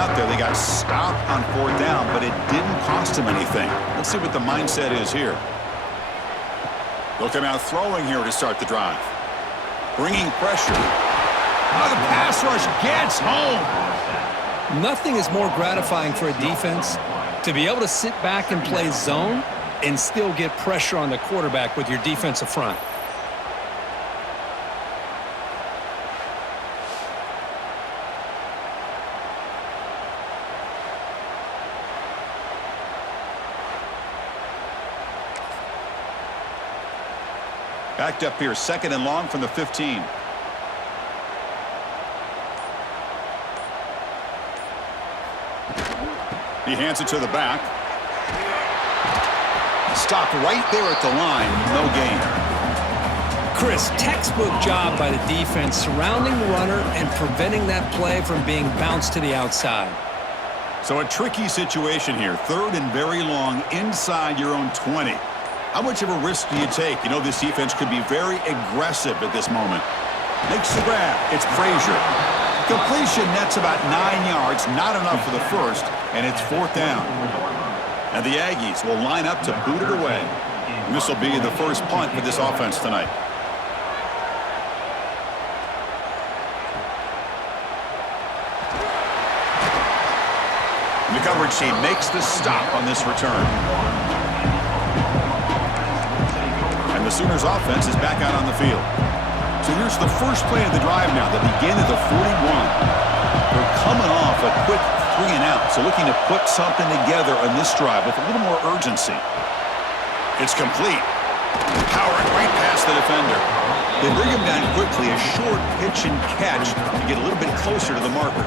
out there. They got stopped on 4th down, but it didn't cost them anything. Let's see what the mindset is here. They'll come out throwing here to start the drive. Bringing pressure. Oh, the pass rush gets home. Nothing is more gratifying for a defense to be able to sit back and play zone and still get pressure on the quarterback with your defensive front. Backed up here, 2nd and long from the 15. He hands it to the back. Stopped right there at the line. No gain. Chris, textbook job by the defense surrounding the runner and preventing that play from being bounced to the outside. So a tricky situation here. 3rd and very long inside your own 20. How much of a risk do you take? You know, this defense could be very aggressive at this moment. Makes the grab. It's Frazier. Completion nets about 9 yards. Not enough for the first, and it's 4th down. And the Aggies will line up to boot it away. And this will be the first punt for this offense tonight. And the coverage team makes the stop on this return. And the Sooners offense is back out on the field. So here's the first play of the drive now. They begin at the 41. They're coming off a quick 3 and out. So looking to put something together on this drive with a little more urgency. It's complete. Powering right past the defender. They bring him down quickly. A short pitch and catch to get a little bit closer to the marker.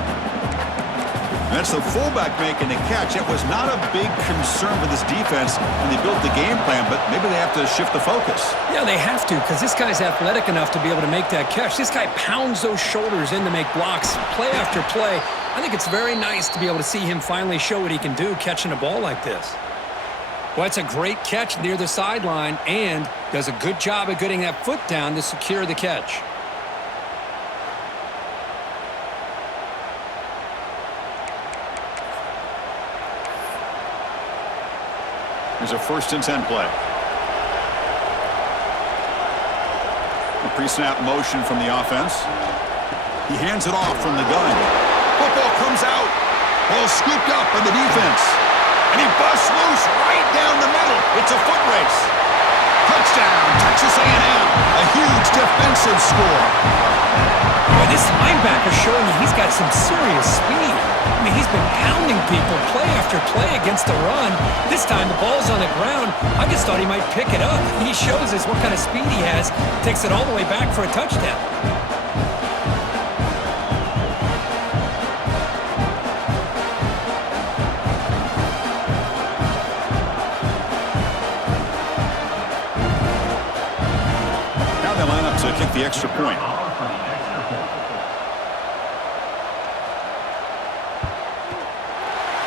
That's the fullback making the catch. It was not a big concern for this defense when they built the game plan, but maybe they have to shift the focus. Yeah, they have to, because this guy's athletic enough to be able to make that catch. This guy pounds those shoulders in to make blocks play after play. I think it's very nice to be able to see him finally show what he can do catching a ball like this. Well, it's a great catch near the sideline and does a good job of getting that foot down to secure the catch. Here's a 1st and 10 play. A pre-snap motion from the offense. He hands it off from the gun. Football comes out. Ball scooped up by the defense. And he busts loose right down the middle. It's a foot race. Touchdown, Texas A&M. A huge defensive score. Boy, this linebacker's showing that he's got some serious speed. I mean, he's been pounding people play after play against the run. This time the ball's on the ground. I just thought he might pick it up. He shows us what kind of speed he has. Takes it all the way back for a touchdown. Now they line up to kick the extra point.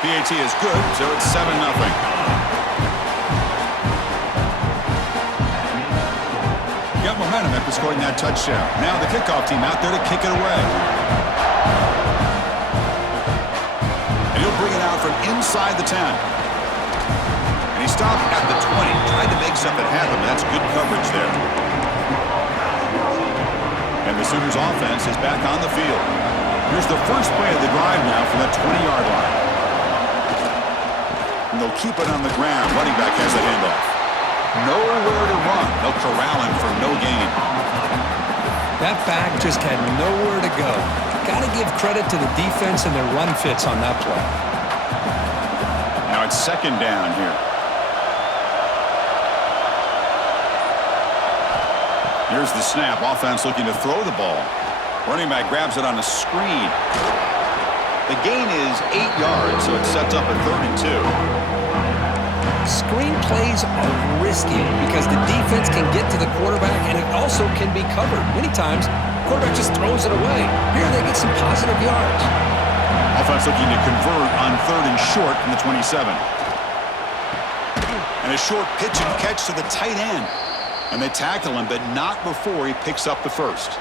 PAT is good, so it's 7-0. Got momentum after scoring that touchdown. Now the kickoff team out there to kick it away. And he'll bring it out from inside the 10. And he stopped at the 20. Tried to make something happen, but that's good coverage there. And the Sooners offense is back on the field. Here's the first play of the drive now from that 20-yard line. And they'll keep it on the ground. Running back has the handoff. Nowhere to run. They'll corral him for no gain. That back just had nowhere to go. Got to give credit to the defense and their run fits on that play. Now it's 2nd down here. Here's the snap. Offense looking to throw the ball. Running back grabs it on a screen. The gain is 8 yards, so it sets up a 3rd and 2. Screen plays are risky because the defense can get to the quarterback and it also can be covered. Many times, the quarterback just throws it away. Here they get some positive yards. Offense looking to convert on 3rd and short from the 27. And a short pitch and catch to the tight end. And they tackle him, but not before he picks up the first.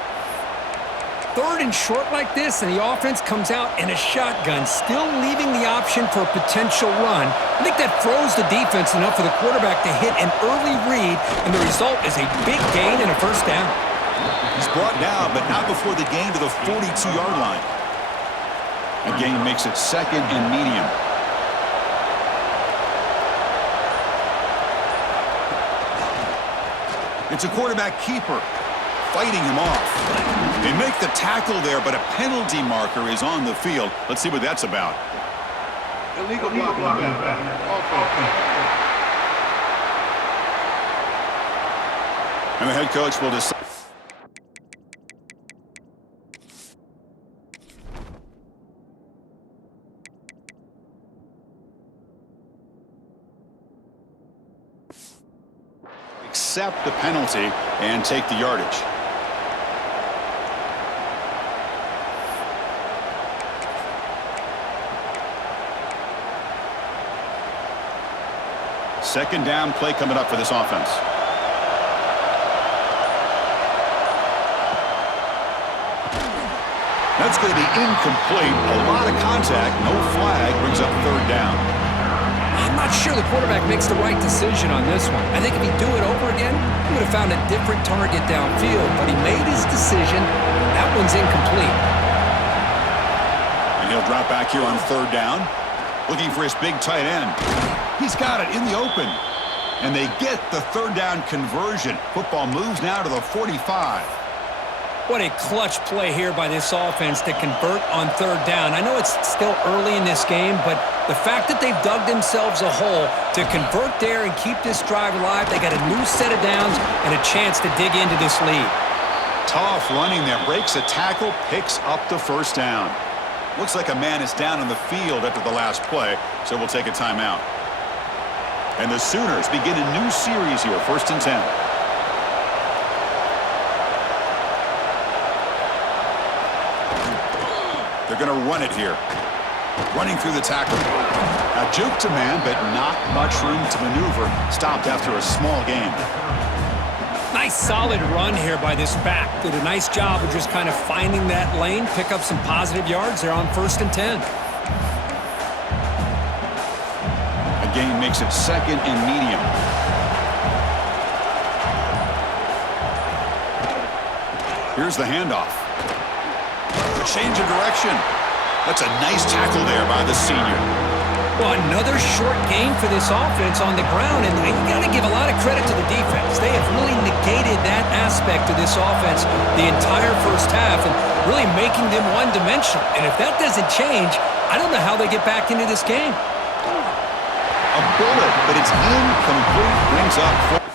3rd and short like this, and the offense comes out in a shotgun, still leaving the option for a potential run. I think that throws the defense enough for the quarterback to hit an early read, and the result is a big gain and a first down. He's brought down, but not before the gain to the 42-yard line. The gain makes it 2nd and medium. It's a quarterback keeper, fighting him off. They make the tackle there, but a penalty marker is on the field. Let's see what that's about. Illegal blocking. And the head coach will decide. Accept the penalty and take the yardage. Second down play coming up for this offense. That's going to be incomplete. A lot of contact, no flag, brings up 3rd down. I'm not sure the quarterback makes the right decision on this one. I think if he'd do it over again, he would have found a different target downfield, but he made his decision. That one's incomplete. And he'll drop back here on 3rd down, looking for his big tight end. He's got it in the open, and they get the 3rd down conversion. Football moves now to the 45. What a clutch play here by this offense to convert on 3rd down. I know it's still early in this game, but the fact that they've dug themselves a hole to convert there and keep this drive alive, they got a new set of downs and a chance to dig into this lead. Tough running there, breaks a tackle, picks up the 1st down. Looks like a man is down on the field after the last play, so we'll take a timeout. And the Sooners begin a new series here, 1st and 10. They're going to run it here. Running through the tackle. A juke to man, but not much room to maneuver. Stopped after a small gain. Nice solid run here by this back. Did a nice job of just kind of finding that lane, pick up some positive yards there on 1st and 10. A gain makes it 2nd and medium. Here's the handoff. Change of direction. That's a nice tackle there by the senior. Well, another short gain for this offense on the ground, and you got to give a lot of credit to the defense. They have really negated that aspect of this offense the entire 1st half and really making them one-dimensional. And if that doesn't change, I don't know how they get back into this game. A bullet, but it's incomplete. Brings up 4.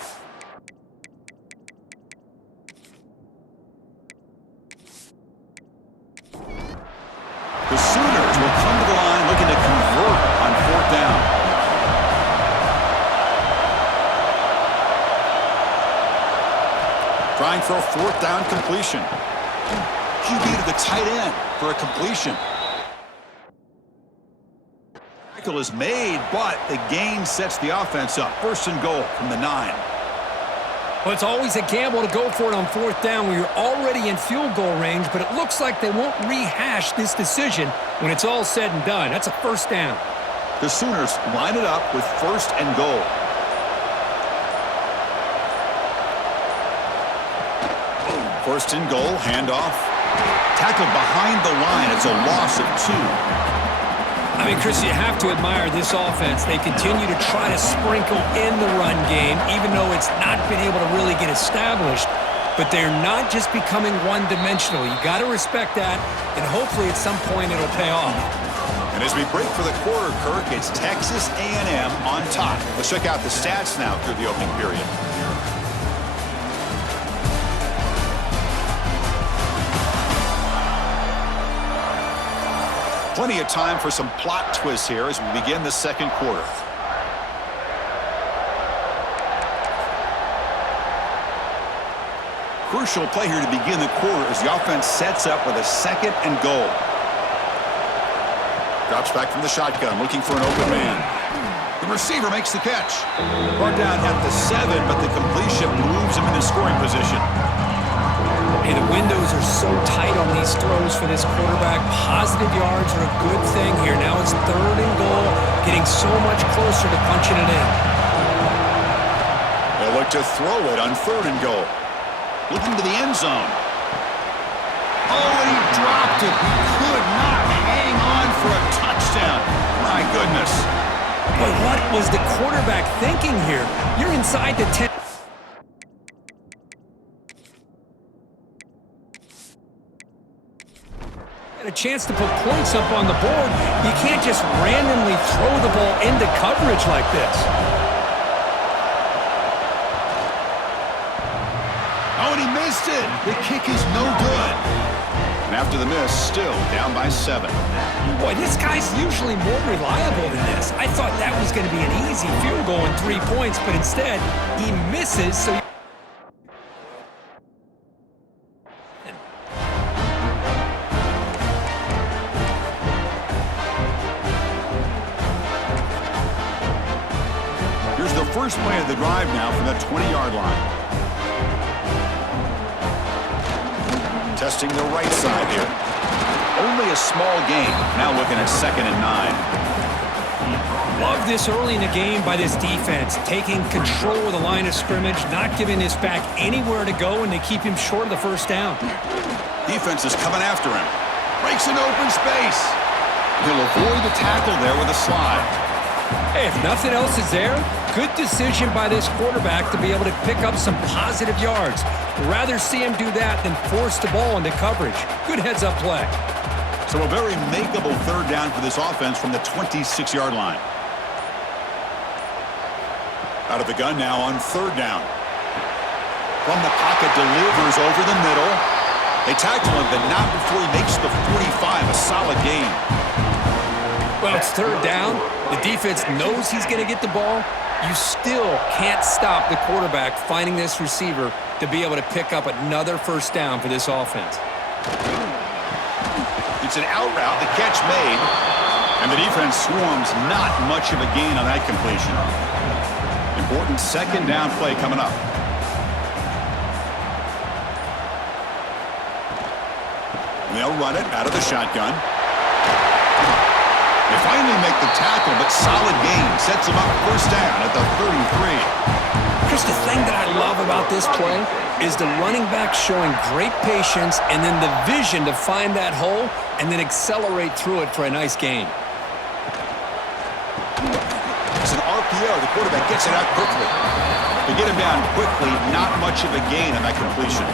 The Sooners will come to the line looking to convert on 4th down. Trying for a 4th down completion. QB to the tight end for a completion. Tackle is made, but the gain sets the offense up. 1st and goal from the 9. Well, it's always a gamble to go for it on 4th down when you're already in field goal range, but it looks like they won't rehash this decision when it's all said and done. That's a 1st down. The Sooners line it up with 1st and goal. First and goal, handoff. Tackled behind the line. It's a loss of 2. I mean, Chris, you have to admire this offense. They continue to try to sprinkle in the run game, even though it's not been able to really get established. But they're not just becoming one-dimensional. You got to respect that, and hopefully at some point it'll pay off. And as we break for the quarter, Kirk, it's Texas A&M on top. Let's check out the stats now through the opening period. Plenty of time for some plot twists here as we begin the 2nd quarter. Crucial play here to begin the quarter as the offense sets up with a 2nd and goal. Drops back from the shotgun, looking for an open man. The receiver makes the catch. Brought down at the 7, but the completion moves him into scoring position. Hey, the windows are so tight on these throws for this quarterback. Positive yards are a good thing here. Now it's 3rd and goal, getting so much closer to punching it in. They'll look to throw it on 3rd and goal. Looking to the end zone. Oh, and he dropped it. He could not hang on for a touchdown. My goodness. But what was the quarterback thinking here? You're inside the 10. A chance to put points up on the board. You can't just randomly throw the ball into coverage like this. Oh, and he missed it. The kick is no good. And after the miss, still down by 7. Boy, this guy's usually more reliable than this. I thought that was going to be an easy field goal and 3 points, but instead, he misses, so here's the first play of the drive now from the 20-yard line. Testing the right side here. Only a small gain. Now looking at 2nd and 9. love this early in the game by this defense, taking control of the line of scrimmage, not giving this back anywhere to go, and they keep him short of the first down. Defense is coming after him. Breaks an open space. He'll avoid the tackle there with a slide. Hey, if nothing else is there, good decision by this quarterback to be able to pick up some positive yards. Rather see him do that than force the ball into coverage. Good heads-up play. So a very makeable 3rd down for this offense from the 26-yard line. Out of the gun now on 3rd down. From the pocket, delivers over the middle. They tackle him, but not before he makes the 45, a solid gain. Well, it's 3rd down. The defense knows he's going to get the ball. You still can't stop the quarterback finding this receiver to be able to pick up another 1st down for this offense. It's an out route, the catch made, and the defense swarms. Not much of a gain on that completion. Important 2nd down play coming up. And they'll run it out of the shotgun. They finally make the tackle, but solid gain. Sets them up 1st down at the 33. Chris, the thing that I love about this play is the running back showing great patience and then the vision to find that hole and then accelerate through it for a nice gain. It's an RPO. The quarterback gets it out quickly. To get him down quickly, not much of a gain on that completion.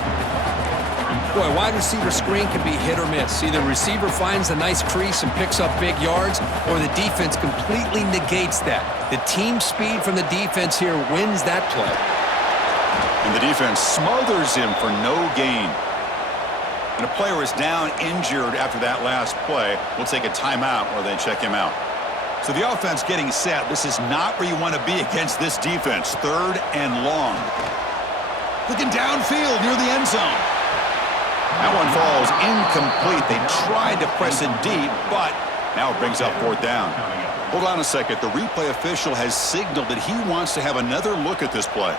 Boy, a wide receiver screen can be hit or miss. Either receiver finds a nice crease and picks up big yards, or the defense completely negates that. The team speed from the defense here wins that play. And the defense smothers him for no gain. And a player is down injured after that last play. We'll take a timeout while they check him out. So the offense getting set. This is not where you want to be against this defense. 3rd and long. Looking downfield near the end zone. That one falls incomplete. They tried to press it deep, but now it brings up 4th down. Hold on a second. The replay official has signaled that he wants to have another look at this play.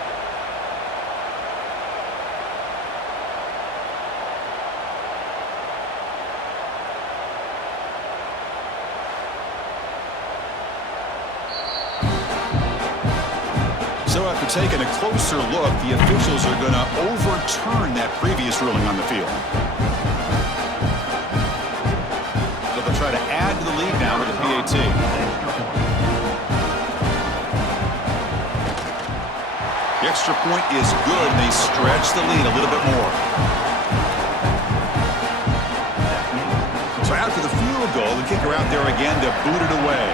So after taking a closer look, the officials are going to overturn that previous ruling on the field. So they'll try to add to the lead now with the PAT. The extra point is good, and they stretch the lead a little bit more. So after the field goal, the kicker out there again to boot it away.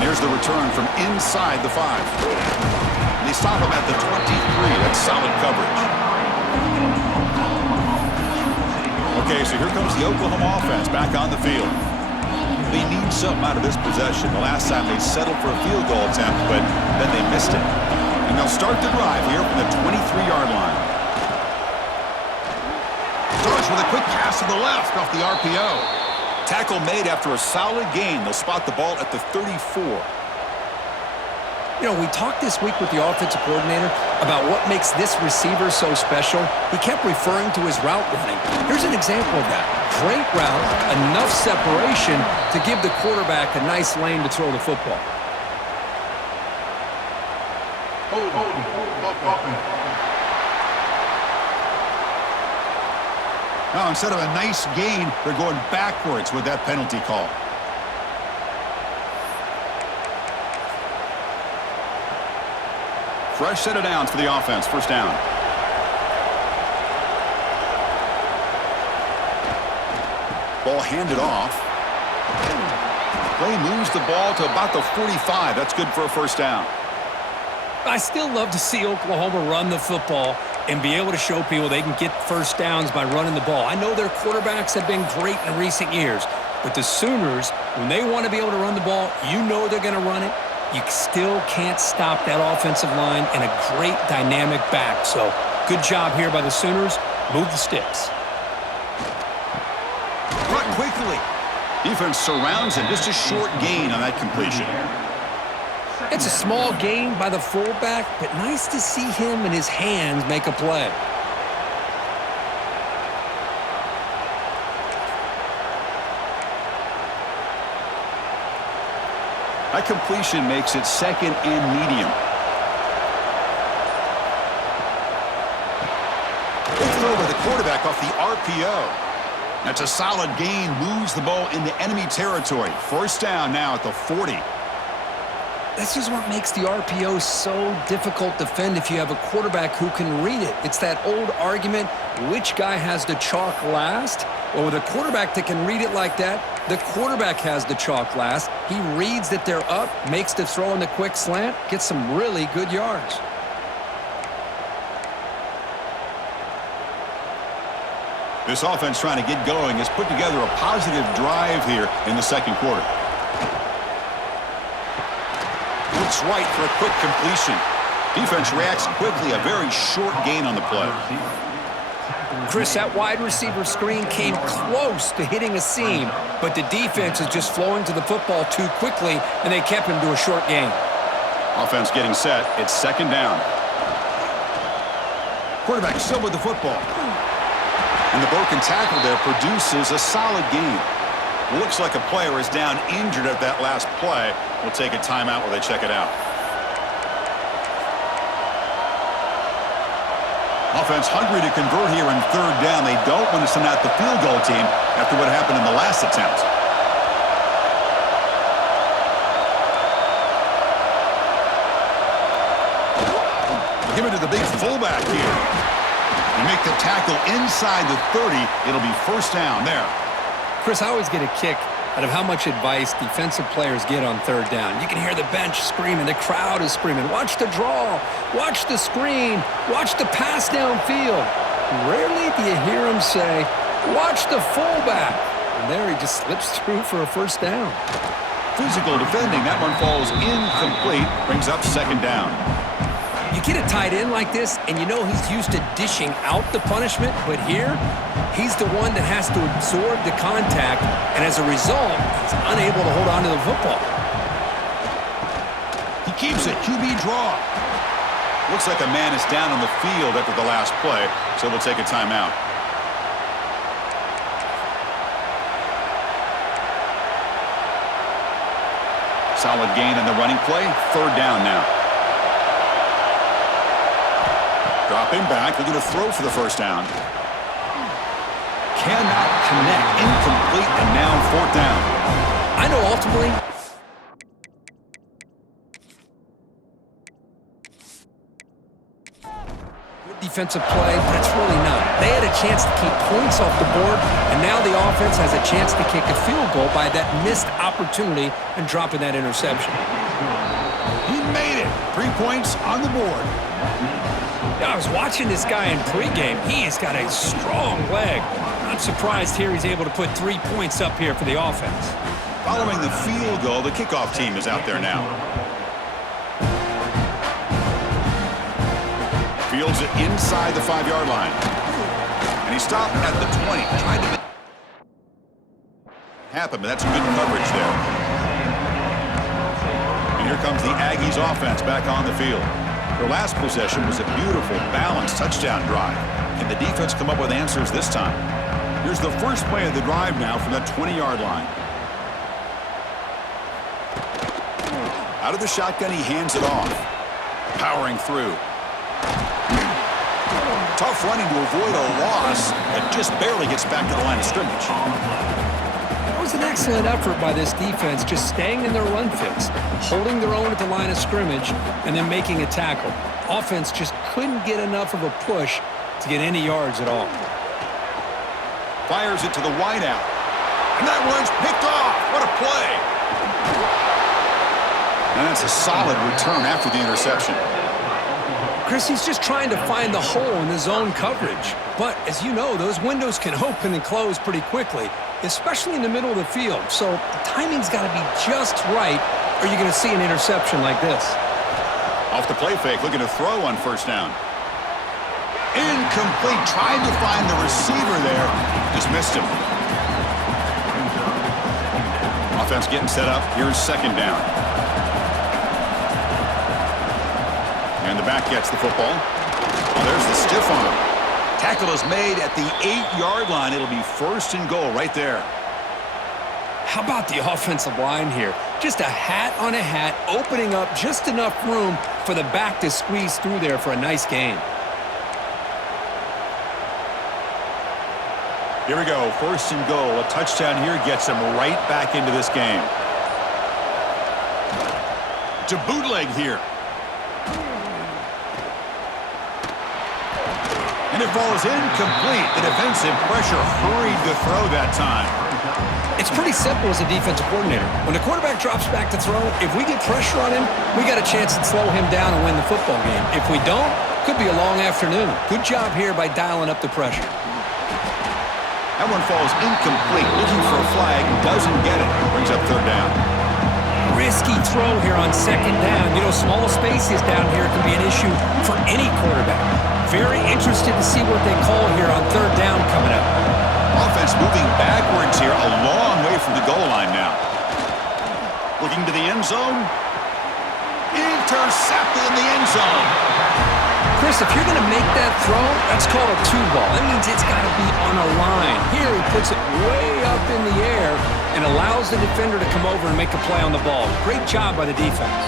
Here's the return from inside the 5. And they stop him at the 23. That's solid coverage. Okay, so here comes the Oklahoma offense back on the field. They need something out of this possession. The last time they settled for a field goal attempt, but then they missed it. And they'll start the drive here from the 23-yard line. Starts with a quick pass to the left off the RPO. Tackle made after a solid gain. They'll spot the ball at the 34. You know, we talked this week with the offensive coordinator about what makes this receiver so special. He kept referring to his route running. Here's an example of that. Great route, enough separation to give the quarterback a nice lane to throw the football. Now, instead of a nice gain, they're going backwards with that penalty call. Fresh set of downs for the offense. First down. Ball handed off. Play moves the ball to about the 45. That's good for a first down. I still love to see Oklahoma run the football and be able to show people they can get first downs by running the ball. I know their quarterbacks have been great in recent years, but the Sooners, when they want to be able to run the ball, you know they're going to run it. You still can't stop that offensive line and a great dynamic back. So good job here by the Sooners. Move the sticks. Brought quickly. Defense surrounds him. Just a short gain on that completion. It's a small gain by the fullback, but nice to see him and his hands make a play. That completion makes it second and medium. Good throw by the quarterback off the RPO. That's a solid gain. Moves the ball into enemy territory. First down now at the 40. This is what makes the RPO so difficult to defend if you have a quarterback who can read it. It's that old argument, which guy has the chalk last? Well, with a quarterback that can read it like that, the quarterback has the chalk last. He reads that they're up, makes the throw in the quick slant, gets some really good yards. This offense trying to get going has put together a positive drive here in the second quarter. Looks right for a quick completion. Defense reacts quickly. A very short gain on the play. Chris, that wide receiver screen came close to hitting a seam, but the defense is just flowing to the football too quickly, and they kept him to a short gain. Offense getting set. It's second down. Quarterback still with the football. And the broken tackle there produces a solid gain. Looks like a player is down injured at that last play. We'll take a timeout while they check it out. Offense hungry to convert here in third down. They don't want to send out the field goal team after what happened in the last attempt. Give it to the big fullback here. And make the tackle inside the 30. It'll be first down there. Chris, I always get a kick out of how much advice defensive players get on third down. You can hear the bench screaming. The crowd is screaming. Watch the draw. Watch the screen. Watch the pass downfield. Rarely do you hear him say, watch the fullback. And there he just slips through for a first down. Physical defending. That one falls incomplete. Brings up second down. You get a tight end like this, and you know he's used to dishing out the punishment, but here, he's the one that has to absorb the contact, and as a result, he's unable to hold on to the football. He keeps it. QB draw. Looks like a man is down on the field after the last play, so we'll take a timeout. Solid gain in the running play. Third down now. Dropping back, looking to throw for the first down. Cannot connect, incomplete, and now fourth down. I know ultimately, good defensive play, but it's really not. They had a chance to keep points off the board, and now the offense has a chance to kick a field goal by that missed opportunity and dropping that interception. He made it. 3 points on the board. I was watching this guy in pregame. He has got a strong leg. Not surprised here he's able to put 3 points up here for the offense. Following the field goal, the kickoff team is out there now. Fields it inside the 5-yard line. And he stopped at the 20. Tried to happen, but that's good coverage there. And Here comes the Aggies offense back on the field. Their last possession was a beautiful, balanced touchdown drive. Can the defense come up with answers this time? Here's the first play of the drive now from the 20-yard line. Out of the shotgun, he hands it off. Powering through. Tough running to avoid a loss, but just barely gets back to the line of scrimmage. That was an excellent effort by this defense, just staying in their run fix, holding their own at the line of scrimmage, and then making a tackle. Offense just couldn't get enough of a push to get any yards at all. Fires it to the wideout. And that one's picked off. What a play. And that's a solid return after the interception. Chris, he's just trying to find the hole in the zone coverage. But as you know, those windows can open and close pretty quickly, especially in the middle of the field. So the timing's got to be just right, or you're going to see an interception like this. Off the play fake, looking to throw on first down. Incomplete. Tried to find the receiver there. Just missed him. Offense getting set up. Here's second down. And the back gets the football. Oh, there's the stiff arm. Tackle is made at the 8-yard line. It'll be first and goal right there. How about the offensive line here? Just a hat on a hat, opening up just enough room for the back to squeeze through there for a nice gain. Here we go, first and goal. A touchdown here gets him right back into this game. To bootleg here. And it falls incomplete. The defensive pressure hurried to throw that time. It's pretty simple as a defensive coordinator. When the quarterback drops back to throw, if we get pressure on him, we got a chance to slow him down and win the football game. If we don't, could be a long afternoon. Good job here by dialing up the pressure. That one falls incomplete. Looking for a flag, doesn't get it. Brings up third down. Risky throw here on second down. You know, small spaces down here can be an issue for any quarterback. Very interested to see what they call here on third down coming up. Offense moving backwards here, a long way from the goal line now. Looking to the end zone. Intercepted in the end zone. Chris, if you're going to make that throw, that's called a two ball. That means it's got to be on a line. Here he puts it way up in the air and allows the defender to come over and make a play on the ball. Great job by the defense.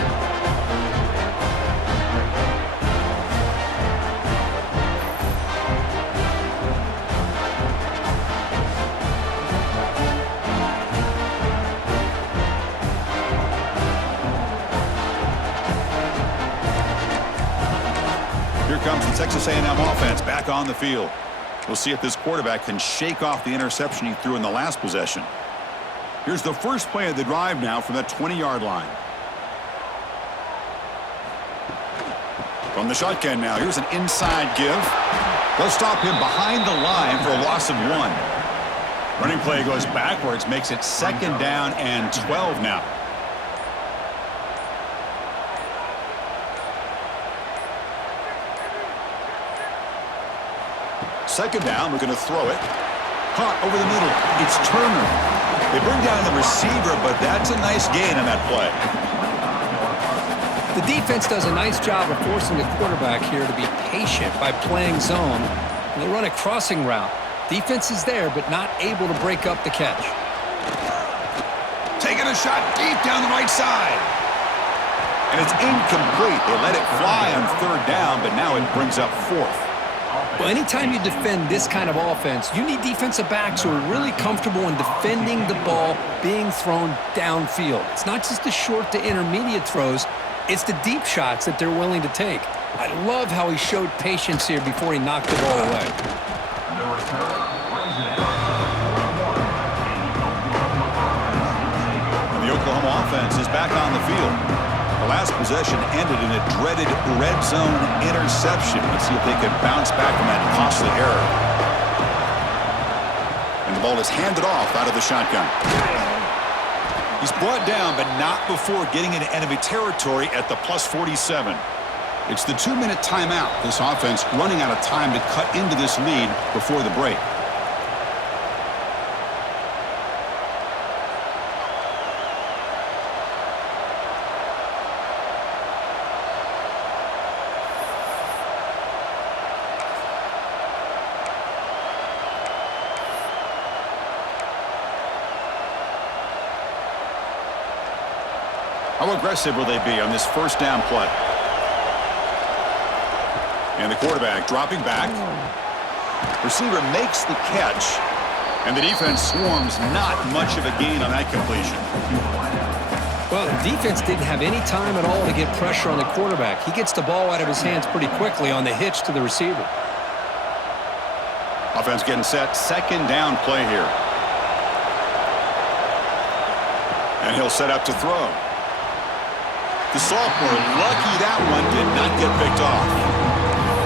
Here comes the Texas A&M offense back on the field. We'll see if this quarterback can shake off the interception he threw in the last possession. Here's the first play of the drive now from the 20-yard line. From the shotgun now, here's an inside give. They'll stop him behind the line for a loss of 1. Running play goes backwards, makes it second down and 12 now. Second down, we're going to throw it. Caught over the middle. It's Turner. They bring down the receiver, but that's a nice gain on that play. The defense does a nice job of forcing the quarterback here to be patient by playing zone. And they run a crossing route. Defense is there, but not able to break up the catch. Taking a shot deep down the right side. And it's incomplete. They let it fly on third down, but now it brings up fourth. Well, anytime you defend this kind of offense, you need defensive backs who are really comfortable in defending the ball being thrown downfield. It's not just the short to intermediate throws, it's the deep shots that they're willing to take. I love how he showed patience here before he knocked the ball away. And the Oklahoma offense is back on the field. The last possession ended in a dreaded red zone interception. Let's see if they can bounce back from that costly error. And the ball is handed off out of the shotgun. He's brought down, but not before getting into enemy territory at the plus 47. It's the 2-minute timeout. This offense running out of time to cut into this lead before the break. How aggressive will they be on this first down play? And the quarterback dropping back. Receiver makes the catch. And the defense swarms. Not much of a gain on that completion. Well, the defense didn't have any time at all to get pressure on the quarterback. He gets the ball out of his hands pretty quickly on the hitch to the receiver. Offense getting set. Second down play here. And he'll set up to throw. The sophomore, lucky that one did not get picked off.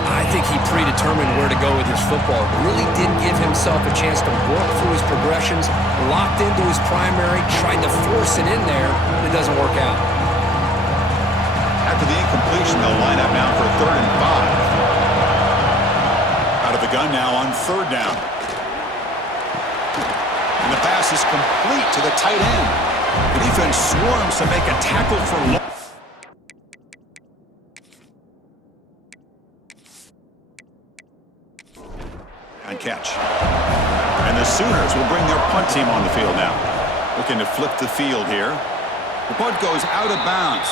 I think he predetermined where to go with his football. Really didn't give himself a chance to work through his progressions, locked into his primary, tried to force it in there, but it doesn't work out. After the incompletion, they'll line up now for 3rd and 5. Out of the gun now on 3rd down. And the pass is complete to the tight end. The defense swarms to make a tackle for loss. And catch. And the Sooners will bring their punt team on the field now. Looking to flip the field here. The punt goes out of bounds.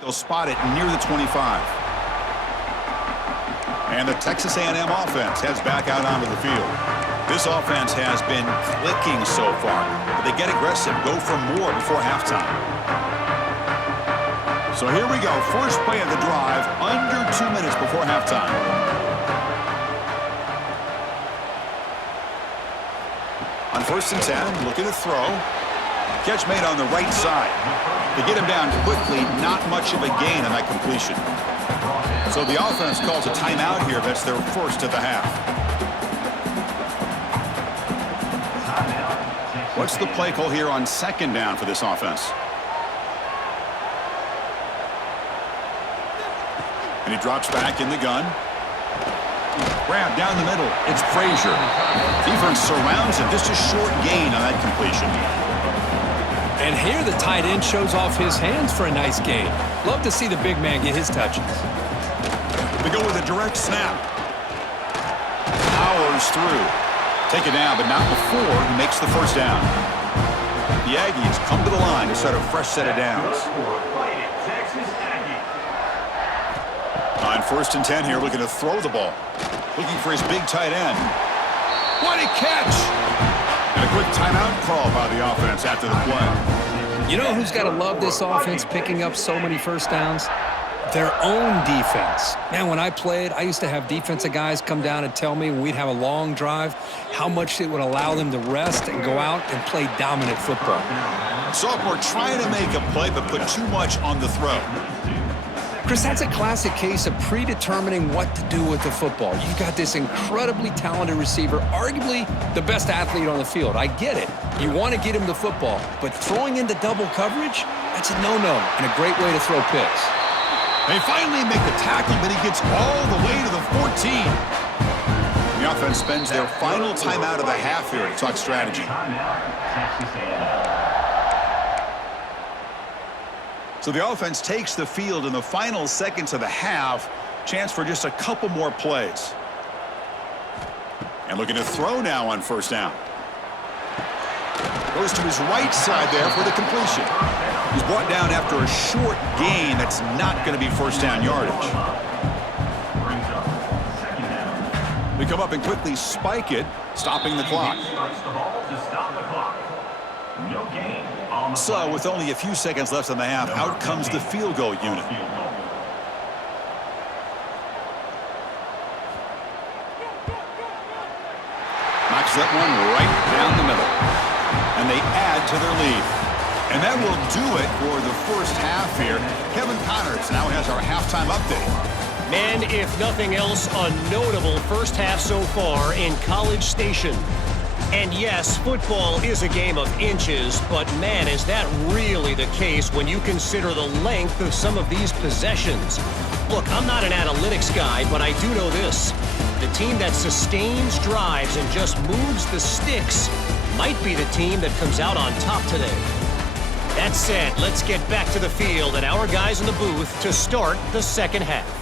They'll spot it near the 25. And the Texas A&M offense heads back out onto the field. This offense has been clicking so far. But they get aggressive, go for more before halftime. So here we go. First play of the drive, under 2 minutes before halftime. On 1st and 10, looking to throw. Catch made on the right side. To get him down quickly, not much of a gain on that completion. So the offense calls a timeout here. That's their first of the half. What's the play call here on 2nd down for this offense? And he drops back in the gun. Grab down the middle. It's Frazier. Defense surrounds him. Just a short gain on that completion. And here the tight end shows off his hands for a nice gain. Love to see the big man get his touches. They go with a direct snap. Powers through. Take it down, but not before he makes the first down. The Aggies come to the line to set a fresh set of downs. On 1st and 10 here, looking to throw the ball. Looking for his big tight end. What a catch! And a quick timeout call by the offense after the play. You know who's got to love this offense picking up so many first downs? Their own defense. Man, when I played, I used to have defensive guys come down and tell me when we'd have a long drive how much it would allow them to rest and go out and play dominant football. Sophomore trying to make a play but put too much on the throw. Chris, that's a classic case of predetermining what to do with the football. You've got this incredibly talented receiver, arguably the best athlete on the field. I get it. You want to get him the football, but throwing into double coverage, that's a no-no and a great way to throw picks. They finally make the tackle, but he gets all the way to the 14. The offense spends their final timeout of the half here to talk strategy. So the offense takes the field in the final seconds of the half. Chance for just a couple more plays. And looking to throw now on 1st down. Goes to his right side there for the completion. He's brought down after a short gain that's not going to be 1st down yardage. We come up and quickly spike it, stopping the clock. So with only a few seconds left in the half, out comes the field goal unit. Knocks that one right down the middle. And they add to their lead. And that will do it for the first half here. Kevin Connors now has our halftime update. Man, if nothing else, a notable first half so far in College Station. And yes, football is a game of inches, but man, is that really the case when you consider the length of some of these possessions. Look, I'm not an analytics guy, but I do know this. The team that sustains drives and just moves the sticks might be the team that comes out on top today. That said, let's get back to the field and our guys in the booth to start the second half.